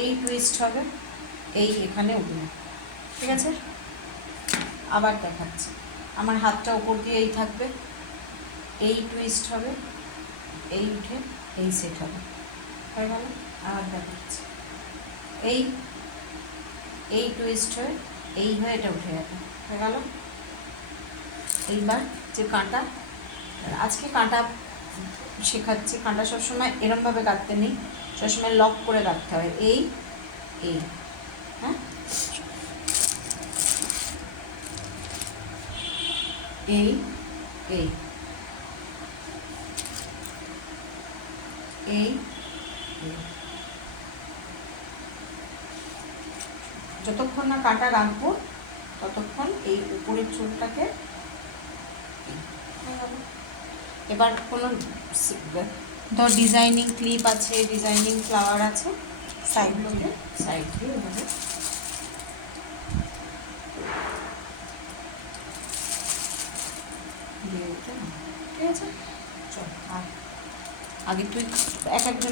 এই টুইস্ট হবে, এই এখানে উঠবে, ঠিক আছে? আবার দেখাচ্ছি, আমার হাতটা উপর দিয়েই থাকবে, এই টুইস্ট হবে, এই উঠে এই সেট হবে, হয়ে গেল। আবার দেখাচ্ছি, এই এই টুইস্ট হয়ে এই হয়ে এটা উঠে যাবে, হয়ে গেল। এইবার যে কাঁটা, আজকে কাঁটা শেখাচ্ছি, কাঁটা সবসময় এরমভাবে কাটতে নেই, সবসময় লক করে কাটতে হয়, এই এই, হ্যাঁ, এই এই এই এই, যতক্ষণ না কাঁটা রাখবো ততক্ষণ এই উপরের চুলটাকে। এবার কোনো ধর ডিজাইনিং ক্লিপ আছে, ডিজাইনিং ফ্লাওয়ার আছে, সাইডগুলোকে সাইড দিয়ে এভাবে দিয়ে দিতে হবে, ঠিক আছে? চল, আগে তুই এক একজন